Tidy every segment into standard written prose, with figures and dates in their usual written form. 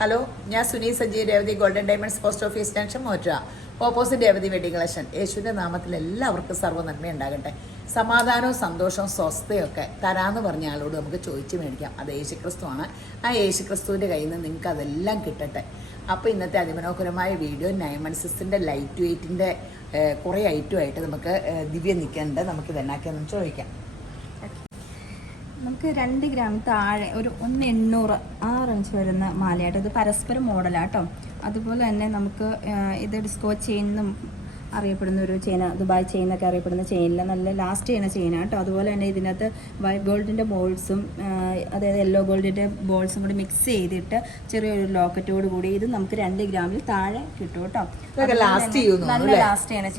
Hello, ഞാൻ Suni Saji, Revathi golden diamonds post office junction മോറ്റ, opposite Revathi wedding collection. യേശുവിൻ്റെ നാമത്തിൽ എല്ലാവർക്കും സർവ്വ നന്മ ഉണ്ടാകട്ടെ. സമാധാനവും സന്തോഷവും സ്വസ്ഥയൊക്കെ തരാമെന്ന് പറഞ്ഞ ആളോട് നമുക്ക് ചോദിച്ച് മേടിക്കാം. അത് യേശുക്രിസ്തുവാണ്. ആ യേശുക്രിസ്തുവിൻ്റെ കയ്യിൽ നിന്ന് നിങ്ങൾക്ക് അതെല്ലാം കിട്ടട്ടെ. അപ്പോൾ ഇന്നത്തെ അതിമനോഹരമായ വീഡിയോ 9 months ലൈറ്റ് വെയ്റ്റിൻ്റെ കുറേ ഐറ്റമായിട്ട് നമുക്ക് ദിവ്യ നിൽക്കേണ്ടത്. നമുക്കിത് എന്നാക്കിയെന്ന് ചോദിക്കാം. നമുക്ക് 2 gram താഴെ ഒരു 1,800 6 ഇഞ്ച് വരുന്ന മാലയായിട്ട് ഇത് പരസ്പരം മോഡലാട്ടോ. അതുപോലെ തന്നെ നമുക്ക് ഇത് ഡിസ്കോ ചെയിൻ എന്നും അറിയപ്പെടുന്ന ഒരു ചെയിൻ, ദുബായ് ചെയിൻ എന്നൊക്കെ അറിയപ്പെടുന്ന ചെയിനിൽ നല്ല ലാസ്റ്റ് ചെയ്യുന്ന ചെയിനാണ് കേട്ടോ. അതുപോലെ തന്നെ ഇതിനകത്ത് വൈറ്റ് ഗോൾഡിൻ്റെ ബോൾസും അതായത് യെല്ലോ ഗോൾഡിൻ്റെ ബോൾസും കൂടി മിക്സ് ചെയ്തിട്ട് ചെറിയൊരു ലോക്കറ്റോട് കൂടി ഇത് നമുക്ക് 2 ഗ്രാമിൽ താഴെ കിട്ടും കേട്ടോ. നല്ല ലാസ്റ്റ് ചെയ്യുന്ന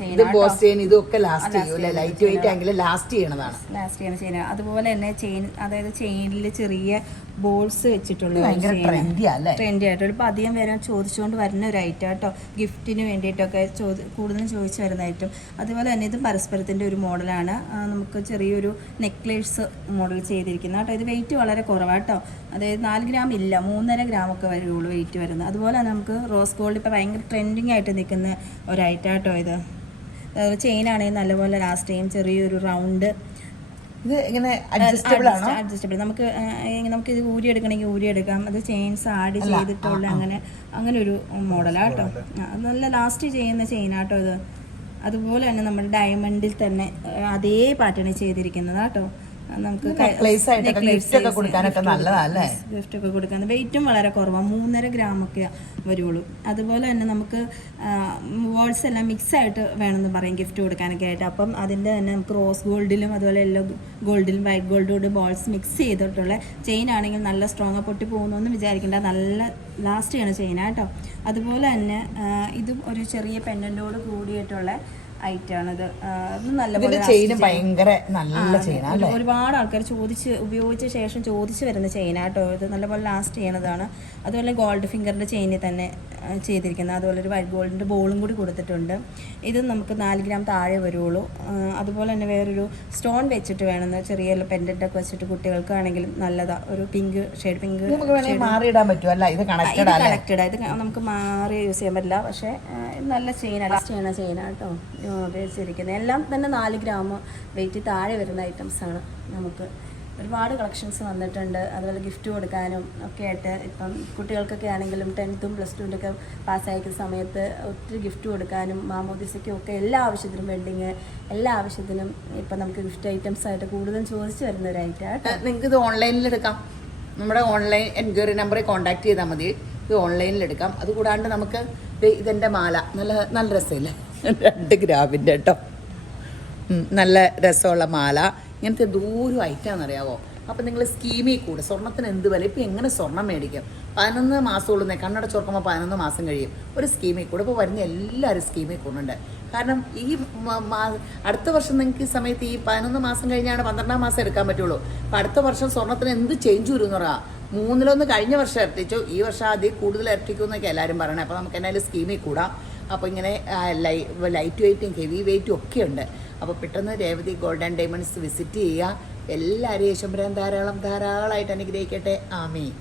ചെയിൻ. അതുപോലെ തന്നെ ചെയിൻ, അതായത് ചെയിനിൽ ചെറിയ ബോൾസ് വെച്ചിട്ടുള്ള ട്രെൻഡി ആയിട്ട് ഇപ്പം അധികം വരാൻ ചോദിച്ചുകൊണ്ട് വരുന്ന ഒരു ഐറ്റം കേട്ടോ. ഗിഫ്റ്റിന് വേണ്ടിയിട്ടൊക്കെ കൂടുതലും ചോദിച്ചു വരുന്ന ഐറ്റം. അതുപോലെ തന്നെ ഇത് പരസ്പരത്തിൻ്റെ ഒരു മോഡലാണ്. നമുക്ക് ചെറിയൊരു നെക്ലേസ് മോഡൽ ചെയ്തിരിക്കുന്നത് കേട്ടോ. ഇത് വെയിറ്റ് വളരെ കുറവാട്ടോ. അതായത് 4 ഗ്രാം ഇല്ല, 3.5 ഗ്രാമൊക്കെ വരുള്ളൂ വെയിറ്റ് വരുന്നത്. അതുപോലെ തന്നെ നമുക്ക് റോസ് ഗോൾഡ് ഇപ്പോൾ ഭയങ്കര ട്രെൻഡിങ് ആയിട്ട് നിൽക്കുന്ന ഒരു ഐറ്റം കേട്ടോ. ഇത് ചെയിനാണെങ്കിൽ നല്ലപോലെ ലാസ്റ്റ് ചെയ്യും. ചെറിയൊരു റൗണ്ട് ഇത് ഇങ്ങനെ അഡ്ജസ്റ്റബിൾ നമുക്ക് ഇത് ഊരിയെടുക്കണമെങ്കിൽ ഊരിയെടുക്കാം. അത് ചെയിൻസ് ആഡ് ചെയ്തിട്ടുള്ള അങ്ങനെ ഒരു മോഡലാട്ടോ. നല്ല ലാസ്റ്റ് ചെയ്യുന്ന ചെയിനാട്ടോ ഇത്. അതുപോലെ തന്നെ നമ്മുടെ ഡയമണ്ടിൽ തന്നെ അതേ പാറ്റേൺ ചെയ്തിരിക്കുന്നത് കേട്ടോ. നമുക്ക് ഗിഫ്റ്റ് ഒക്കെ കൊടുക്കാൻ വെയിറ്റും വളരെ കുറവാണ്, 3.5 ഗ്രാമൊക്കെ വരുള്ളൂ. അതുപോലെ തന്നെ നമുക്ക് ബോൾസ് എല്ലാം മിക്സ് ആയിട്ട് വേണമെന്ന് പറയും ഗിഫ്റ്റ് കൊടുക്കാനൊക്കെ ആയിട്ട്. അപ്പം അതിൻ്റെ തന്നെ നമുക്ക് റോസ് ഗോൾഡിലും അതുപോലെ യെല്ലോ ഗോൾഡിലും വൈറ്റ് ഗോൾഡോട് ബോൾസ് മിക്സ് ചെയ്തിട്ടുള്ള ചെയിൻ ആണെങ്കിൽ നല്ല സ്ട്രോങ്, പൊട്ടി പോകുന്നൊന്നും വിചാരിക്കേണ്ട, നല്ല ലാസ്റ്റ് ചെയ്യണ ചെയിനാട്ടോ. അതുപോലെ തന്നെ ഇതും ഒരു ചെറിയ പെൻഡൻ്റോട് കൂടിയിട്ടുള്ള ഐറ്റാണിത്. ഒരുപാട് ആൾക്കാർ ഉപയോഗിച്ച ശേഷം ചോദിച്ചു വരുന്ന ചെയിനാട്ടോ. ഇത് നല്ലപോലെ ലാസ്റ്റ് ചെയ്യണതാണ്. അതുപോലെ ഗോൾഡ് ഫിംഗറിൻ്റെ ചെയിനിൽ തന്നെ ചെയ്തിരിക്കുന്നത്. അതുപോലെ ഒരു വൈറ്റ് ഗോൾഡിൻ്റെ ബോളും കൂടി കൊടുത്തിട്ടുണ്ട്. ഇത് നമുക്ക് 4 ഗ്രാം താഴെ വരുള്ളൂ. അതുപോലെ തന്നെ വേറൊരു സ്റ്റോൺ വെച്ചിട്ട് വേണമെന്ന് ചെറിയ പെൻഡൻ്റൊക്കെ വെച്ചിട്ട് കുട്ടികൾക്കാണെങ്കിലും നല്ലതാണ്. ഒരു പിങ്ക് ഷെയ്ഡ്, പിങ്ക് കണക്റ്റഡ്. ഇത് നമുക്ക് മാറി യൂസ് ചെയ്യാൻ പറ്റില്ല, പക്ഷേ നല്ല ചെയിനാണ് ചെയിനാട്ടോ ഉപയോഗിച്ചിരിക്കുന്നത്. എല്ലാം തന്നെ 4 ഗ്രാം വെയിറ്റ് താഴെ വരുന്ന ഐറ്റംസാണ്. നമുക്ക് ഒരുപാട് കളക്ഷൻസ് വന്നിട്ടുണ്ട്. അതുപോലെ ഗിഫ്റ്റ് കൊടുക്കാനും ഒക്കെ ആയിട്ട് ഇപ്പം കുട്ടികൾക്കൊക്കെ ആണെങ്കിലും 10th പ്ലസ് 2 ഒക്കെ പാസ്സായിരിക്കുന്ന സമയത്ത് ഒത്തിരി ഗിഫ്റ്റ് കൊടുക്കാനും മാമോദിസയ്ക്കും ഒക്കെ എല്ലാ ആവശ്യത്തിനും, വെഡിങ് എല്ലാ ആവശ്യത്തിനും ഇപ്പം നമുക്ക് ഗിഫ്റ്റ് ഐറ്റംസ് ആയിട്ട് കൂടുതലും ചോദിച്ചു വരുന്ന ഒരു ഐറ്റം. നിങ്ങൾക്ക് ഇത് ഓൺലൈനിൽ എടുക്കാം. നമ്മുടെ ഓൺലൈൻ എൻക്വയറി നമ്പറിൽ കോൺടാക്ട് ചെയ്താൽ മതി. ഇത് ഓൺലൈനിൽ എടുക്കാം. അതുകൂടാണ്ട് നമുക്ക് ഇതെൻ്റെ മാല നല്ല രസമില്ലേ, 2 ഗ്രാമിൻ്റെ കേട്ടോ. നല്ല രസമുള്ള മാല. ഇങ്ങനത്തെ ദൂരം ഐറ്റാണെന്നറിയാവോ. അപ്പം നിങ്ങൾ സ്കീമിൽ കൂടെ സ്വർണ്ണത്തിന് എന്ത് വില, ഇപ്പം എങ്ങനെ സ്വർണ്ണം മേടിക്കും? 11 മാസമുള്ളൂ, കണ്ണടച്ച് തുറക്കുമ്പോൾ 11 മാസം കഴിയും. ഒരു സ്കീമിൽ കൂടെ ഇപ്പോൾ വരുന്ന എല്ലാവരും സ്കീമിൽ കൂടുന്നുണ്ട്. കാരണം ഈ അടുത്ത വർഷം നിങ്ങൾക്ക് ഈ സമയത്ത് ഈ 11 മാസം കഴിഞ്ഞാണ് 12-ാം മാസം എടുക്കാൻ പറ്റുള്ളൂ. അപ്പം അടുത്ത വർഷം സ്വർണ്ണത്തിന് എന്ത് ചേഞ്ച് വരും എന്ന് പറയാം. 3-ലൊന്ന് കഴിഞ്ഞ വർഷം ഇരട്ടിച്ചു, ഈ വർഷം അതിൽ കൂടുതൽ ഇരട്ടിക്കും എന്നൊക്കെ എല്ലാവരും പറയണേ. അപ്പോൾ നമുക്ക് എന്നാലും സ്കീമിൽ കൂടാം. അപ്പോൾ ഇങ്ങനെ ലൈറ്റ് വെയ്റ്റും ഹെവി വെയ്റ്റും ഒക്കെ ഉണ്ട്. അപ്പോൾ പെട്ടെന്ന് രേവതി ഗോൾഡൻ ഡയമണ്ട്സ് വിസിറ്റ് ചെയ്യുക. എല്ലാവരും യേശുമ്പരാൻ ധാരാളമായിട്ട് അനുഗ്രഹിക്കട്ടെ. ആമീൻ.